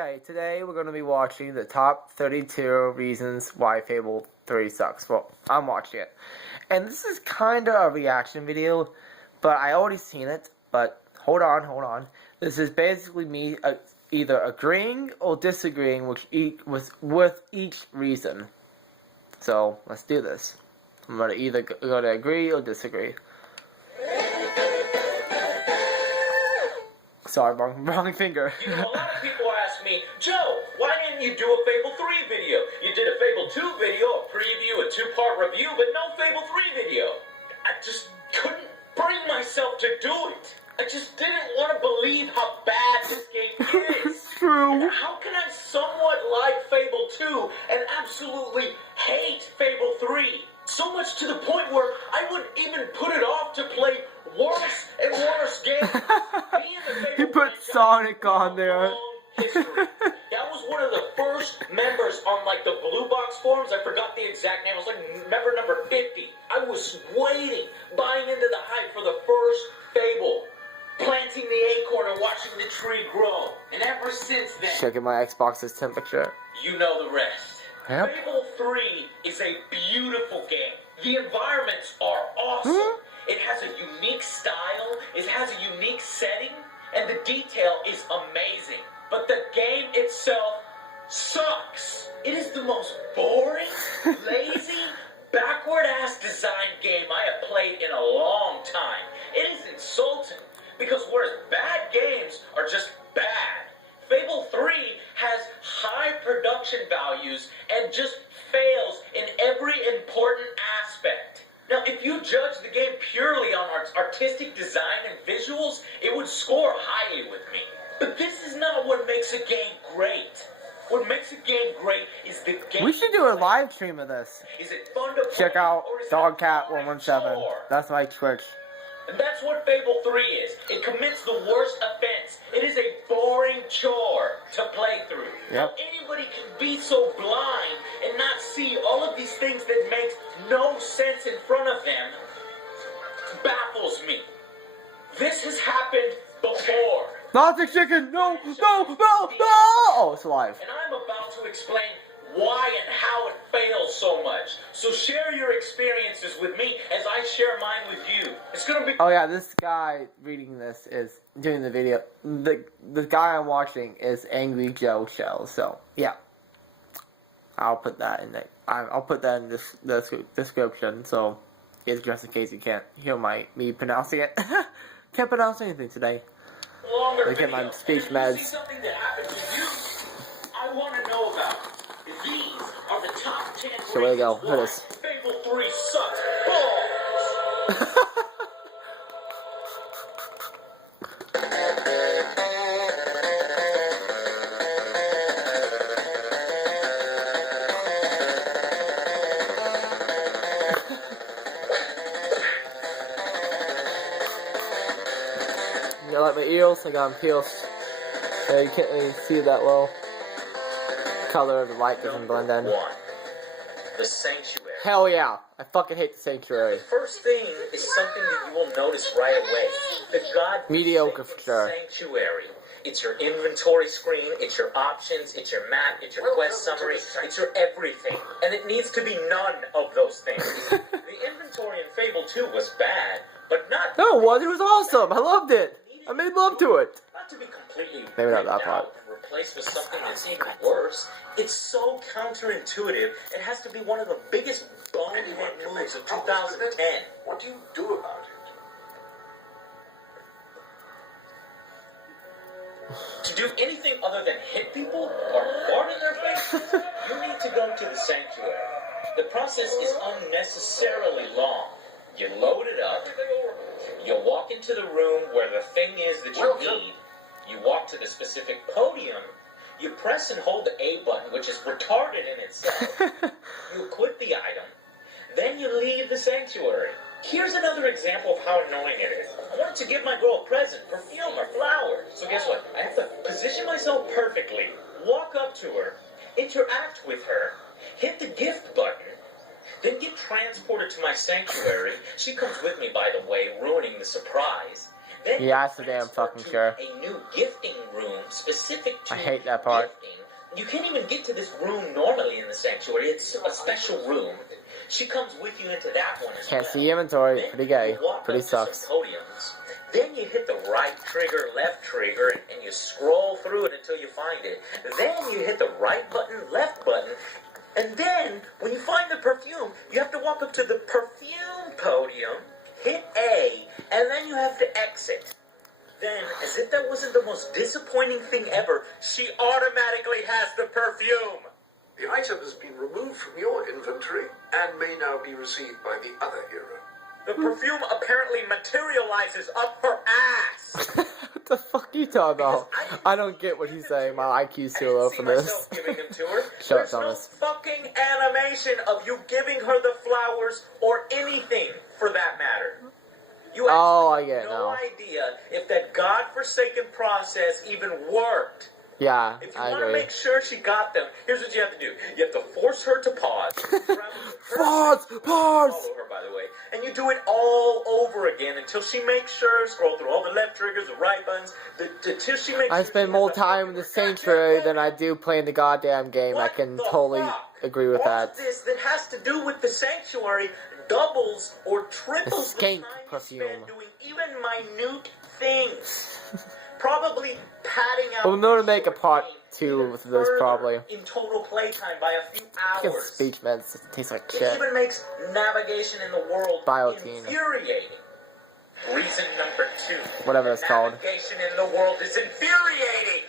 Okay, today we're going to be watching the top 32 reasons why Fable 3 sucks. Well, I'm watching it. And this is kind of a reaction video, but I already seen it. But hold on. This is basically me either agreeing or disagreeing with each reason. So, let's do this. I'm going to either agree or disagree. Sorry, wrong finger. A lot of people ask me, Joe, why didn't you do a Fable 3 video? You did a Fable 2 video, a preview, a 2-part review, but no Fable 3 video. I just couldn't bring myself to do it. I just didn't want to believe how bad this game is. True. And how can I somewhat like Fable 2 and absolutely hate Fable 3? So much to the point where I would even put it off to play worse and worse games. He put Sonic on there. That was one of the first members on like the Blue Box forums. I forgot the exact name. It was like member number 50. I was waiting, buying into the hype for the first Fable, planting the acorn and watching the tree grow. And ever since then, checking my Xbox's temperature. You know the rest. Yep. Fable 3 is a beautiful game. The environments are awesome. It has a unique style, it has a unique setting, and the detail is amazing. But the game itself sucks. It is the most boring, lazy, backward-ass design game I have played in a long time. It is insulting, because whereas bad games are just bad, Fable 3 has high production values and just fails in every important aspect. Now, if you judge the game purely on artistic design and visuals, it would score highly with me. But this is not what makes a game great. What makes a game great is the game. We should do a live stream of this. Is it fun to play? Check out Dogcat117. Sure. That's my Twitch. And that's what Fable 3 is. It commits the worst offense. It is a boring chore to play through. Yep. How anybody can be so blind and not see all of these things that make no sense in front of them baffles me. This has happened before. Not the chicken! No! Oh, it's alive. And I'm about to explain why and how it fails so much. So share your experiences with me as I share mine with you. It's gonna be. Oh yeah, this guy reading this is doing the video. The guy I'm watching is AngryJoeShow. So yeah, I'll put that in I'll put that in the description. So just in case you can't hear me pronouncing it. Can't pronounce anything today. Look at my speech meds. Something that happened to you, I want to know about. These are the top 10 So there you go. Look at this. Fable 3 sucks balls. You like my ears? I got them pierced. You can't really see it that well. Color of the light doesn't blend in. The Sanctuary. Hell yeah. I fucking hate the Sanctuary. The first thing is something that you will notice right away. The God mediocre for sure. Sanctuary. It's your inventory screen, it's your options, it's your map, it's your quest summary, it's your everything. And it needs to be none of those things. The inventory in Fable 2 was bad, but not... No, it was. It was awesome. I loved it. I made love to it. Not to be completely maybe not that ripped part. out and replaced with something that's even worse. It's so counterintuitive, it has to be one of the biggest bonehead moves of 2010. What do you do about it? To do anything other than hit people or fart in their faces, you need to go to the Sanctuary. The process is unnecessarily long. You load it up, you walk into the room where the thing is that you need, you walk to the specific podium, you press and hold the A button, which is retarded in itself, you equip the item, then you leave the Sanctuary. Here's another example of how annoying it is. I wanted to give my girl a present, perfume or flowers. So guess what? I have to position myself perfectly, walk up to her, interact with her, hit the gift button, then get transported to my sanctuary. She comes with me, by the way, ruining the surprise. Then Yeah, you that's the damn transfer fucking to sure. a new gifting room specific to I hate that part. gifting. You can't even get to this room normally in the sanctuary. It's a special room. She comes with you into that one as Can't well. see inventory. Then Pretty gay. you walk Pretty up to some sucks. podiums. Then you hit the right trigger, left trigger, and you scroll through it until you find it. Then you hit the right button, left button, and then when you find the perfume, you have to walk up to the perfume podium, hit A, and then you have to exit. Then, as if that wasn't the most disappointing thing ever, she automatically has the perfume. The item has been removed from your inventory and may now be received by the other hero. The perfume apparently materializes up her ass. What the fuck are you talking about? I don't get what he's saying. My IQ's too low for this. Myself giving them to her. Shut up, There's no Thomas. fucking animation of you giving her the flowers or anything for that matter. You Oh, I actually get have it no now. idea if that godforsaken process even worked. Yeah, If you I want to agree. make sure she got them, here's what you have to do. You have to force her to pause. Pause! Pause! Follow her, by the way. And you do it all over again until she makes sure, scroll through all the left triggers, the right buttons, until she makes I sure spend she more has the time in the sanctuary than I do playing the goddamn game. I What can the totally fuck? agree with All that. of this that has to do with the sanctuary doubles or triples the Skank time you perfume. spend doing even minute things. Probably padding out. We'll know to make a the part game 2 even with this further probably. in total playtime by a few Get hours. speech meds. It tastes like It shit. even makes navigation in the world Biotin. infuriating. Reason number 2. Whatever it's called. Navigation in the world is infuriating.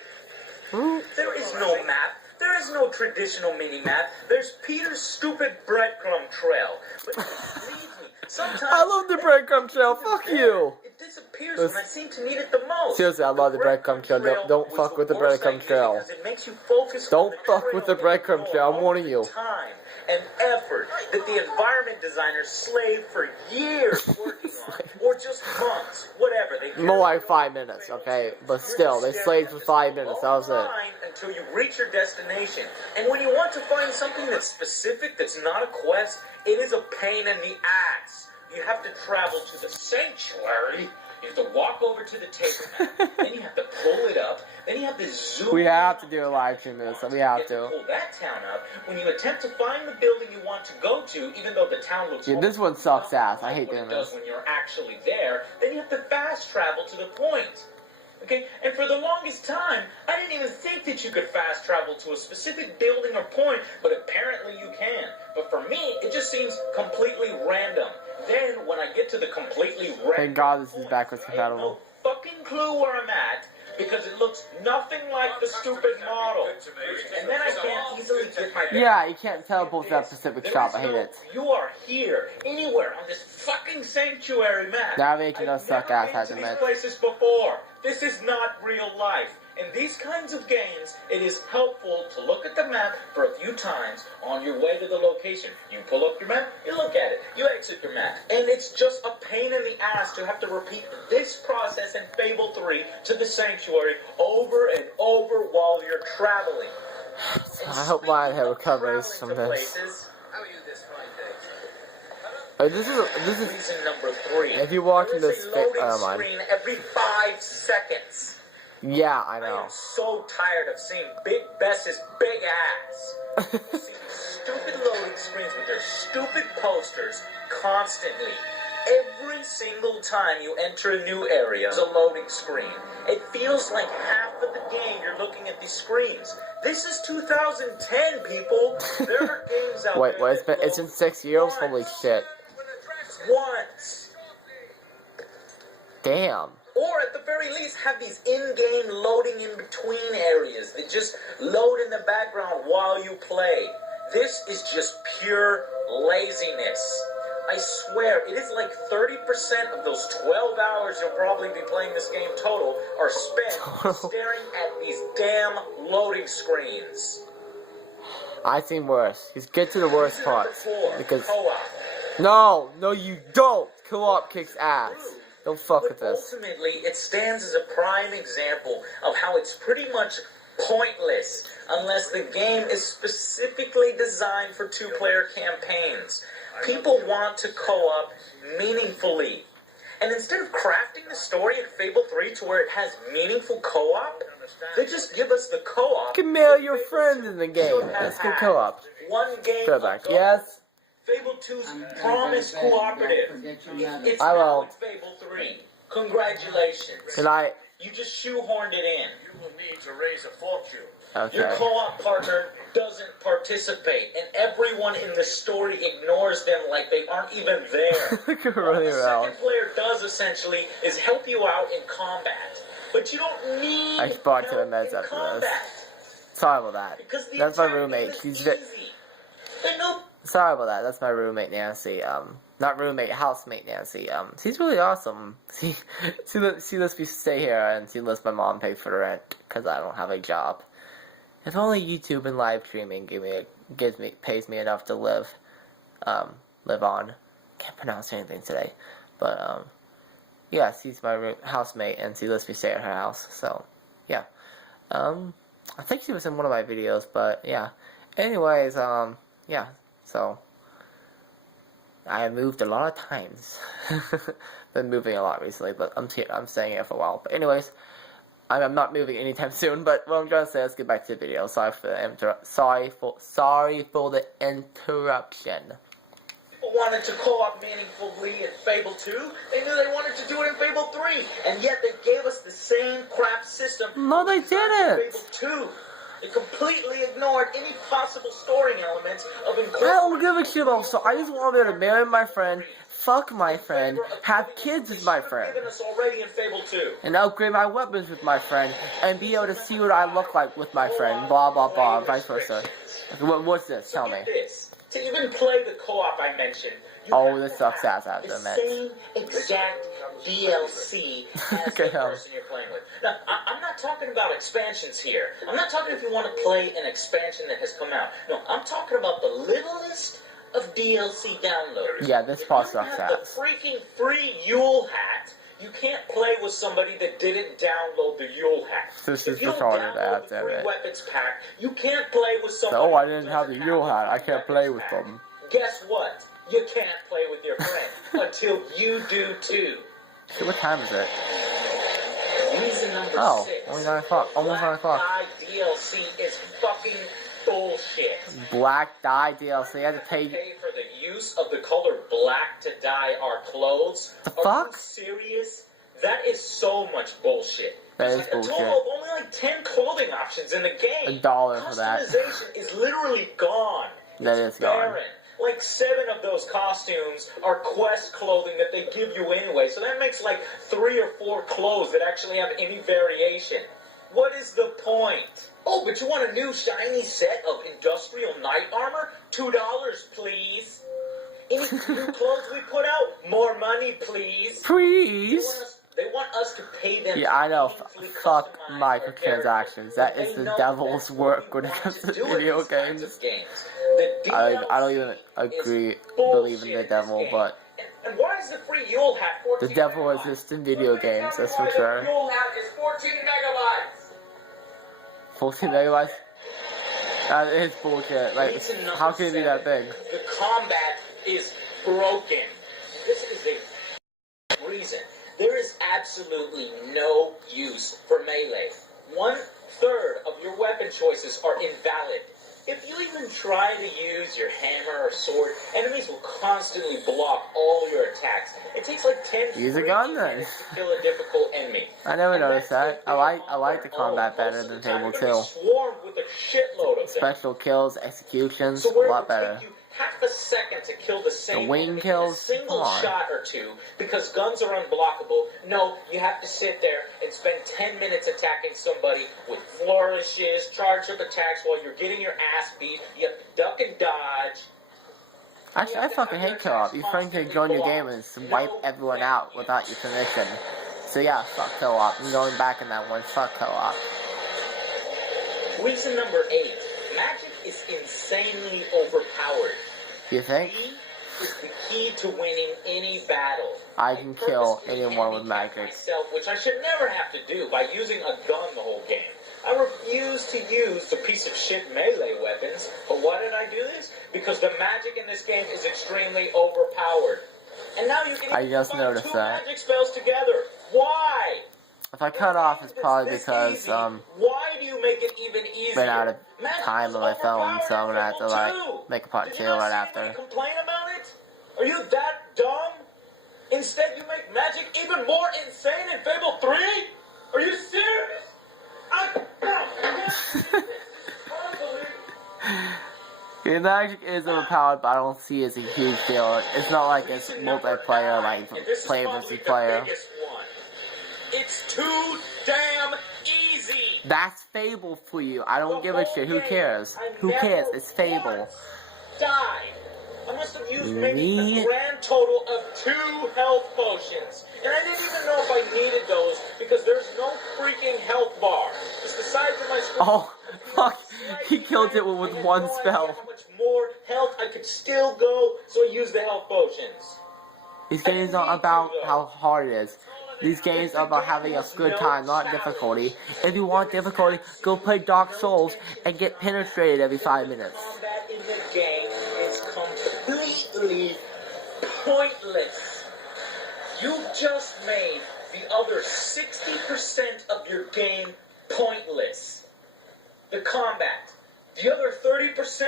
There is no map. There is no traditional mini-map. There's Peter's stupid breadcrumb trail. But believe me, sometimes... I love the breadcrumb trail. Fuck you. It disappears when I seem to need it the most. Seriously, I love the breadcrumb trail. Don't was fuck with the worst breadcrumb idea trail. because it makes you focus on Don't the fuck trail with the that breadcrumb you go trail. I'm all warning the you. Time and effort that the environment designers slaved for years working on, or just months, whatever. They More like 5 minutes, okay? But still, they slaved for 5 minutes. That was it. until you reach your destination. And when you want to find something that's specific, that's not a quest, it is a pain in the ass. You have to travel to the sanctuary. You have to walk over to the table map. Then you have to pull it up. Then you have to zoom. We have to do a live stream of this. So we have to. Pull that town up. When you attempt to find the building you want to go to, even though the town looks. Dude, this one sucks ass. I hate what doing it does this. when you're actually there, then you have to fast travel to the point. Okay, and for the longest time, I didn't even think that you could fast travel to a specific building or point, but apparently you can. But for me, it just seems completely random. Then, when I get to the completely random Thank God this is point, backwards I have compatible. no fucking clue where I'm at, because it looks nothing like the stupid model. And then I can't easily get my... Yeah, you can't teleport to that specific shop. I hate it. You are here, anywhere on this fucking sanctuary map. Navigation does suck ass, I I've have been to to these admit. places before. This is not real life. In these kinds of games, it is helpful to look at the map for a few times on your way to the location. You pull up your map, you look at it, you exit your map. And it's just a pain in the ass to have to repeat this process in Fable 3 to the sanctuary over and over while you're traveling. I hope my head recovers from this. This is. Reason number 3. If you're watching There is this, a loading oh mind. screen every 5 seconds. Yeah, I I know. am so tired of seeing Big Bess's big ass. See these stupid loading screens with their stupid posters constantly. Every single time you enter a new area, there's a loading screen. It feels like half of the game you're looking at these screens. This is 2010, people. There are games out Wait, there. what? It's been 6 years? Holy shit! Once. Damn. Or at the very least, have these in-game loading in between areas that just load in the background while you play. This is just pure laziness. I swear, it is like 30% of those 12 hours you'll probably be playing this game total are spent staring at these damn loading screens. I've seen worse. Just get to the worst Reason number parts. 4, Because co-op. no, you don't. Co-op kicks ass. Don't fuck with But this. ultimately, it stands as a prime example of how it's pretty much pointless unless the game is specifically designed for two-player campaigns. People want to co-op meaningfully. And instead of crafting the story in Fable 3 to where it has meaningful co-op, they just give us the co-op. You can mail your friends in the game. Let's go co-op. One game. Throwback. Yes. Fable 2's promised cooperative. It's I now will. in Fable 3. Congratulations. Good night. You just shoehorned it in. You will need to raise a fortune. Your Okay. co-op partner doesn't participate, and everyone in the story ignores them like they aren't even there. Really What the well. second player does, essentially, is help you out in combat. But you don't need I bought to the help meds in after combat. this. Sorry about that. Because the That's my attack roommate. is She's easy. And no, Sorry about that. That's my roommate Nancy. Not roommate, housemate Nancy. She's really awesome. She lets me stay here, and she lets my mom pay for the rent because I don't have a job. If only YouTube and live streaming pays me enough to live on. Can't pronounce anything today, but yeah, she's my housemate, and she lets me stay at her house. So yeah, I think she was in one of my videos, but yeah. Anyways, yeah. So I have moved a lot of times. Been moving a lot recently, but I'm staying here for a while. But anyways, I'm not moving anytime soon. But what I'm trying to say, let's get back to the video. Sorry for the interruption. people wanted to co-op meaningfully in Fable 2. They knew they wanted to do it in Fable 3. And yet they gave us the same crap system. No, they didn't. Fable 2. They completely ignored any possible story elements of I don't give a shit about so I just want to be able to marry my friend, fuck my friend, have kids with my friend, given us already in Fable 2. and upgrade my weapons with my friend, and be able to see what I look like with my friend, blah blah blah, vice versa. What's this? Tell me. Get this. To even play the co-op I mentioned, you Oh, have this to sucks have ass out the of the same exact DLC as Okay, the person you're playing with. Now, I'm not talking about expansions here. I'm not talking if you want to play an expansion that has come out. No, I'm talking about the littlest of DLC downloaders. Yeah, this part If you sucks have ass. the freaking free Yule hat, you can't play with somebody that didn't download the Yule hat. This If is you don't retarded, I download have the to free admit. weapons pack, you can't play with somebody. Oh, I who didn't have the doesn't Yule hat. I the can't play with weapons pack. them. Guess what? You can't play with your friend until you do too. So what time is it? Reason number Oh, 6. only 9 o'clock. Almost 9 o'clock. Black Eye DLC is fucking bullshit. Black dye DLC. I had to pay. Pay for the use of the color black to dye our clothes. The Are fuck? you serious? That is so much bullshit. That There's is like bullshit. a total of only like 10 clothing options in the game. $1 for that. Customization is literally gone. That It's is gone. barren. Like 7 of those costumes are quest clothing that they give you anyway. So that makes like 3 or 4 clothes that actually have any variation. What is the point? Oh, but you want a new shiny set of industrial knight armor? $2, please. Any new clothes we put out? More money, please. Please. They want us to pay them. Yeah, I know. meaningfully Fuck customize our microtransactions. characters. That They is the know devil's that's work what when it we comes want to do in video these kinds games. of games. The I don't even DLC agree, is believe in the bullshit devil, this game. but And why is the free Yule hat 14 the devil megabytes? exists in video Somebody games, tell me that's for why sure. The Yule hat is 14 megabytes. 14 megabytes? That is bullshit. Like, Reason number how can it be that 7. big? The combat is broken. This is the reason. There is absolutely no use for melee. 1/3 of your weapon choices are invalid. If you even try to use your hammer or sword, enemies will constantly block all your attacks. It takes like 10 Use a gun, freaking then. minutes to kill a difficult enemy. I never And noticed that's that. I like the combat most better of the than time Fable you're gonna 2. be swarmed with a shitload of them. Special kills, executions, So a where it lot would better. take you half a second to kill the same wing enemy kills? in a single Come on. shot or two because guns are unblockable. No, you have to sit there and spend 10 minutes attacking somebody with flourishes, charge-up attacks while you're getting your ass beat. You have to duck and dodge. Actually, I fucking hate co-op. Your friend can join your game and wipe everyone out without your permission. So yeah, fuck co-op. I'm going back in that one. Fuck co-op. Reason number 8. Magic is insanely overpowered. You think? Speed is the key to winning any battle. I can kill purposely anyone with handicapped magic. myself, which I should never have to do by using a gun the whole game. I refuse to use the piece of shit melee weapons. But why did I do this? Because the magic in this game is extremely overpowered. And now you can I even just combine noticed two that. magic spells together. Why? If I cut off, it's probably This because easy. Why do you make it even easier? ran out of Magic time is on my phone, overpowered so I'm in gonna have to Fable like 2. make a part Did 2 you not right see after. anybody complain about it? Are you that dumb? Instead, you make magic even more insane in Fable 3? Are you serious? The magic is overpowered, but I don't see it as a huge deal. It's not like it's multiplayer, like player versus player. It's too damn easy. That's Fable for you. I don't give a shit. Who cares? Who cares? It's Fable. Died. I must have used maybe a grand total of 2 health potions. And I didn't even know if I needed those because there's no freaking health bar. Just the size of my screen. Oh, fuck. He killed it with one spell. How much more health I could still go, so I used the health potions. These games aren't about how hard it is. These games are about having a good time, not difficulty. If you want difficulty, go play Dark Souls and get penetrated every 5 minutes. Combat in the game is completely pointless. You just made the other 60% of your game pointless. The combat. The other 30%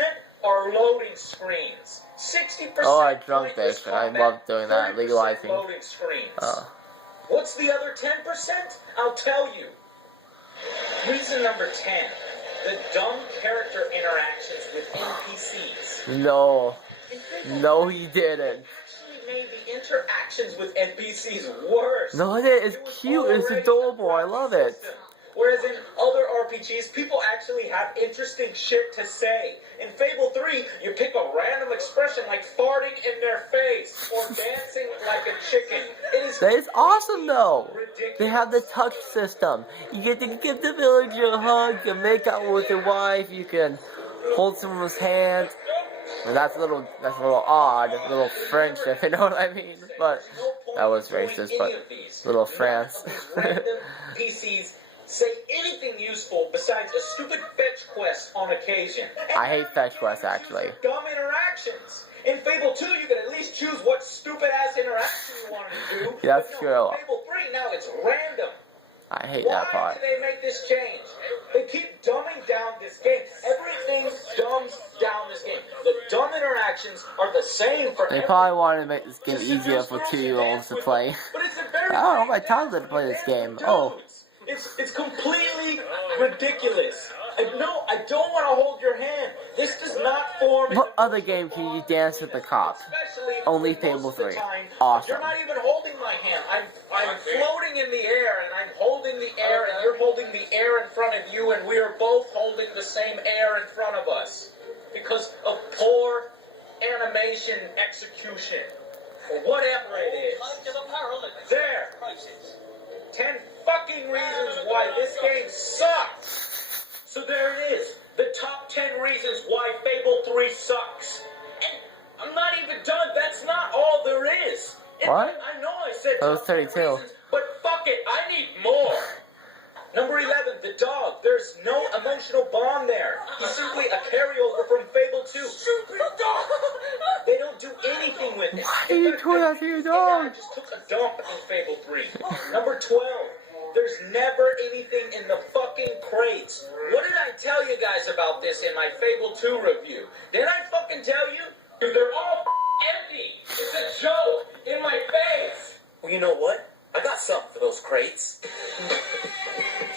are loading screens. 60% Oh, I drunk pointless this. I combat, love doing that, 30% legalizing. loading screens. Oh. What's the other 10%? I'll tell you. Reason number 10. The dumb character interactions with NPCs. No. No, he didn't. Actually made the interactions with NPCs worse. No, it's cute. It's adorable. I love it. Whereas in other RPGs, people actually have interesting shit to say. In Fable 3, you pick a random expression like farting in their face or dancing like a chicken. It is That is awesome, though. ridiculous. They have the touch system. You get to give the villager a hug, you can make out with your wife, you can hold someone's hand. And that's a little odd, a little French, if you know what I mean. But that was racist, but little France. Random PCs say anything useful besides a stupid fetch quest on occasion. I hate fetch quests, actually. Dumb interactions. In Fable 2, you can at least choose what stupid ass interaction you wanted to do. That's but true. In Fable 3, now it's random. I hate Why that part. did they make this change? They keep dumbing down this game. Everything dumbs down this game. The dumb interactions are the same for They everyone. probably wanted to make this game easier for 2-year-olds to play. But it's the very I don't know same my thing toddler as to play this game. dudes. Oh. It's completely ridiculous. I don't want to hold your hand. This does not form. What other game can you dance with the cop? Especially Only most Fable of the 3. time, Awesome. You're not even holding my hand. I'm floating in the air, and I'm holding the air, and you're holding the air in front of you, and we are both holding the same air in front of us because of poor animation execution or whatever it is. There. 10 fucking reasons why this game sucks. So there it is. The top 10 reasons why Fable 3 sucks. And I'm not even done. That's not all there is. What? I know I said That was top 10 32. reasons, but fuck it. I need more. Number 11, the dog. There's no emotional bond there. He's simply a carryover from Fable 2. They don't do anything with it. Why are you doing that to your dog? I just took a dump in Fable 3. Number 12, there's never anything in the fucking crates. What did I tell you guys about this in my Fable 2 review? Did I fucking tell you? Dude, they're all empty. It's a joke in my face. Well, you know what? I got something for those crates.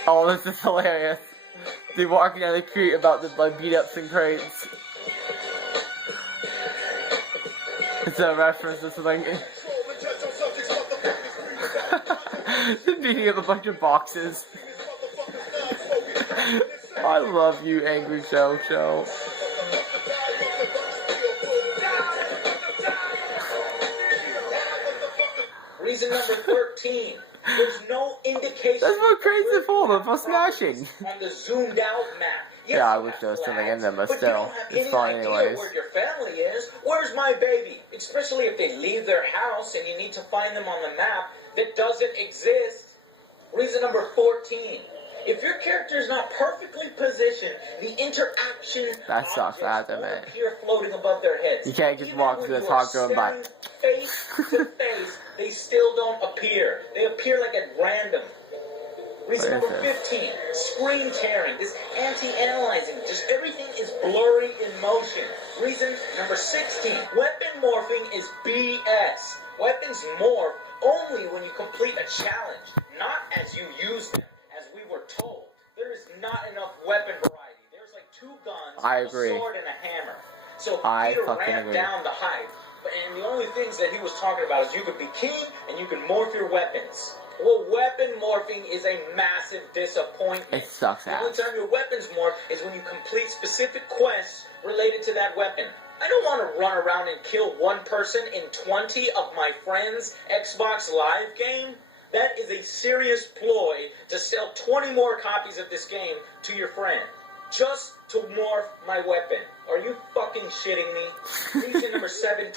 Oh, this is hilarious. They're walking down the street about the beat-ups and crates. It's a reference to something. They're beating up a bunch of boxes. I love you, AngryJoeShow. Reason number 13. There's no indication. That's what crates are for. They're for smashing. On the zoomed out map. Yes, Yeah, I you wish have there was something flags, in them, but you still, don't have it's any fun idea anyways. where your family is. Where's my baby? Especially if they leave their house and you need to find them on the map that doesn't exist. Reason number 14. If your character is not perfectly positioned, the interaction That sucks, I have to objects admit. won't appear floating above their heads. You can't just Even walk when to the you top are girl and buy. staring face to face, they still don't appear. They appear like at random. Reason What is number this? 15, screen tearing. This anti-analyzing, just everything is blurry in motion. Reason number 16, weapon morphing is BS. Weapons morph only when you complete a challenge, not as you use them, as we were told. There is not enough weapon variety. There's like 2 guns, I a agree. sword, and a hammer. So I Peter fucking ramped agree. down the hype, and the only things that he was talking about is you could be king and you can morph your weapons. Well, weapon morphing is a massive disappointment. It sucks The only ass. time your weapons morph is when you complete specific quests related to that weapon. I don't want to run around and kill one person in 20 of my friends' Xbox Live game. That is a serious ploy to sell 20 more copies of this game to your friend. Just to morph my weapon. Are you fucking shitting me? Reason number 17.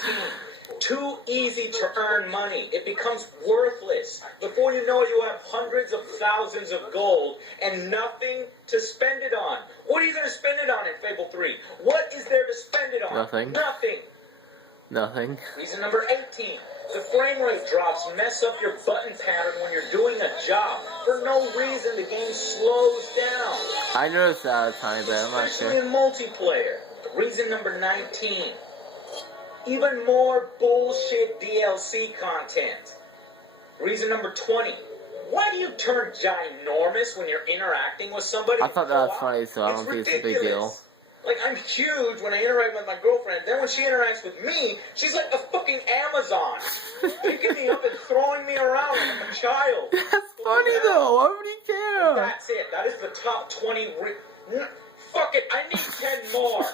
Too easy to earn money. It becomes worthless. Before you know it, you have hundreds of thousands of gold and nothing to spend it on. What are you going to spend it on in Fable 3? What is there to spend it on? Nothing. Nothing. Nothing. Reason number 18. The frame rate drops mess up your button pattern when you're doing a job. For no reason, the game slows down. I noticed that a tiny bit. I'm not Especially sure. in multiplayer. Reason number 19. Even more bullshit DLC content. Reason number 20. Why do you turn ginormous when you're interacting with somebody? I thought that was funny, so I don't It's think it's a big deal. ridiculous. Like, I'm huge when I interact with my girlfriend. Then when she interacts with me, she's like a fucking Amazon. Picking me up and throwing me around like I'm a child. That's funny though. Why would he care? That's it. That is the top 20. Fuck it. I need 10 more.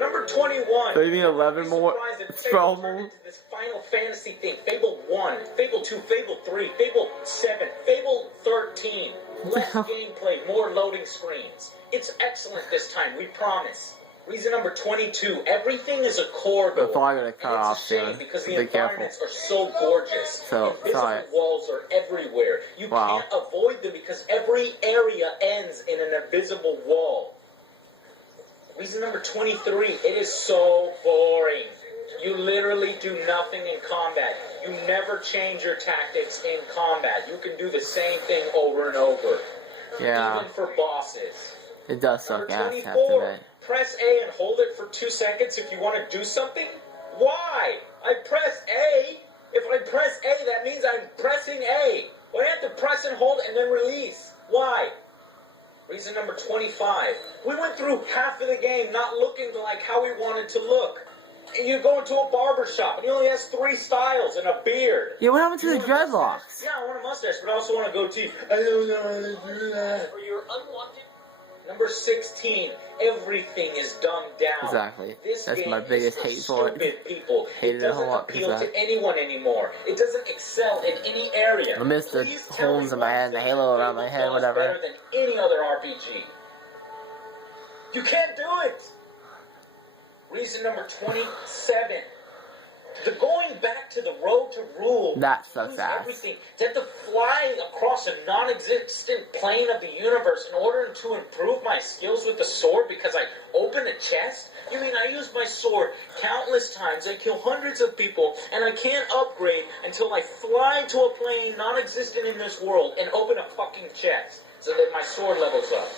Number 21. So you need 11 more? Surprised that 12 Fable turned more? into this Final Fantasy thing. Fable 1, Fable 2, Fable 3, Fable 7, Fable 13. Less gameplay, more loading screens. It's excellent this time, we promise. Reason number 22. Everything is a corridor. We're probably gonna cut And off it's a shame soon. because the Be careful. environments are so gorgeous. So, Invisible sorry. walls are everywhere. You Wow. can't avoid them because every area ends in an invisible wall. Reason number 23, it is so boring. You literally do nothing in combat. You never change your tactics in combat. You can do the same thing over and over. Yeah. Even for bosses. It does Number suck ass, I have to 24, admit. press A and hold it for 2 seconds if you want to do something? Why? I pressed A. If I press A, that means I'm pressing A. Why do I have to press and hold and then release? Why? Reason number 25. We went through half of the game not looking like how we wanted to look. And you go into a barber shop and he only has 3 styles and a beard. Yeah, what happened to You the want a mustache? dreadlocks? Yeah, I want a mustache, but I also want a goatee. I don't know how to do that. For your unwanted. Number 16. Everything is dumbed down. Exactly. This That's game my biggest is for hate for it. stupid people. Hated It it a whole doesn't lot appeal because to anyone anymore. It doesn't excel in any area. I missed the Please tell holes me in my one head, the thing halo that around my Fable head, does whatever. better than any other RPG. You can't do it. Reason number 27. The going back to the road to rule. That sucks use ass. Everything. To have to fly across a non-existent plane of the universe in order to improve my skills with the sword because I opened a chest? You mean I use my sword countless times, I kill hundreds of people, and I can't upgrade until I fly to a plane non-existent in this world and open a fucking chest so that my sword levels up.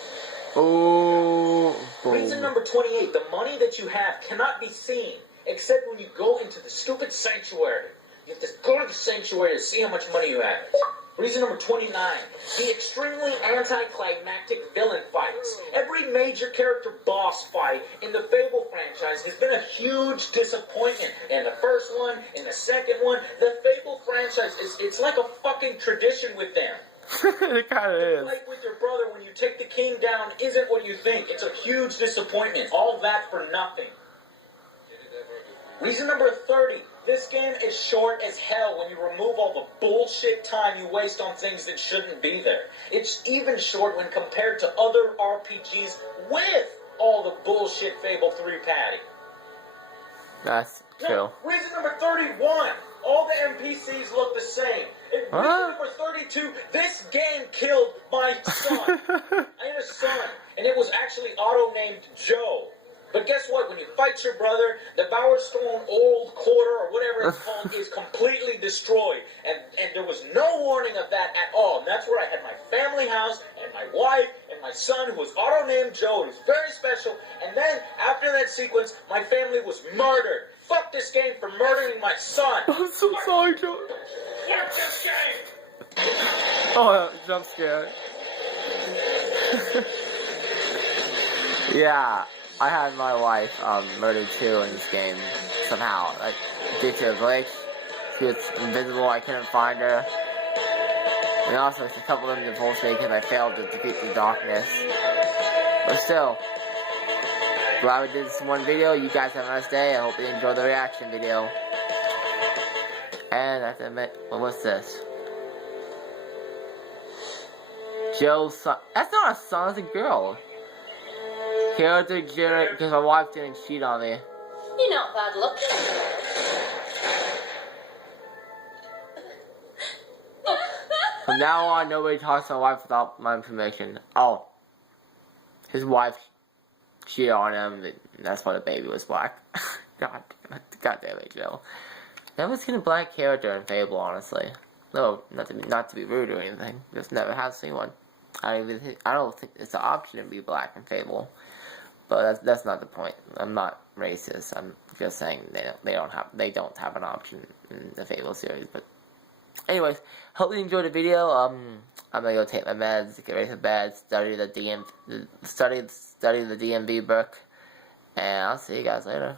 Oh, Reason boom. number 28. The money that you have cannot be seen except when you go into the stupid sanctuary. You have to go to the sanctuary to see how much money you have. Reason number 29. The extremely anticlimactic villain fights. Every major character boss fight in the Fable franchise has been a huge disappointment. In the first one, in the second one, the Fable franchise, it's like a fucking tradition with them. It kind of is. Fight with your brother when you take the king down isn't what you think. It's a huge disappointment. All that for nothing. Reason number 30. This game is short as hell when you remove all the bullshit time you waste on things that shouldn't be there. It's even short when compared to other RPGs with all the bullshit Fable 3 padding. That's True. No, reason number 31. All the NPCs look the same. And reason number 32. This game killed my son. I had a son, and it was actually auto-named Joe. But guess what? When you fight your brother, the Bowerstone Old Quarter, or whatever it's called, is completely destroyed. And there was no warning of that at all. And that's where I had my family house, and my wife, and my son, who was auto-named Joe, and he was very special. And then, after that sequence, my family was murdered. Fuck this game for murdering my son. I'm so sorry, Joe. Fuck this game. Oh, jump scare. Yeah, I had my wife murdered too in this game somehow. Like, due to a glitch, she was invisible. I couldn't find her. And also, a couple of them divorced me because I failed to defeat the darkness. But still, glad we did this one video. You guys have a nice day. I hope you enjoyed the reaction video. And that's it. Well, what's this? Joe's son. That's not a son, it's a girl. Character generated because my wife didn't cheat on me. You're not bad looking. From now on, nobody talks to my wife without my permission. Oh. His wife cheated on him, and that's why the baby was black. God damn it, Joe. Never seen a black character in Fable, honestly. No, not to be rude or anything. Just never have seen one. I don't think it's an option to be black in Fable. But that's not the point. I'm not racist. I'm just saying they don't have an option in the Fable series. But anyways, hope you enjoyed the video. I'm gonna go take my meds, get ready for bed, study the DMV book, and I'll see you guys later.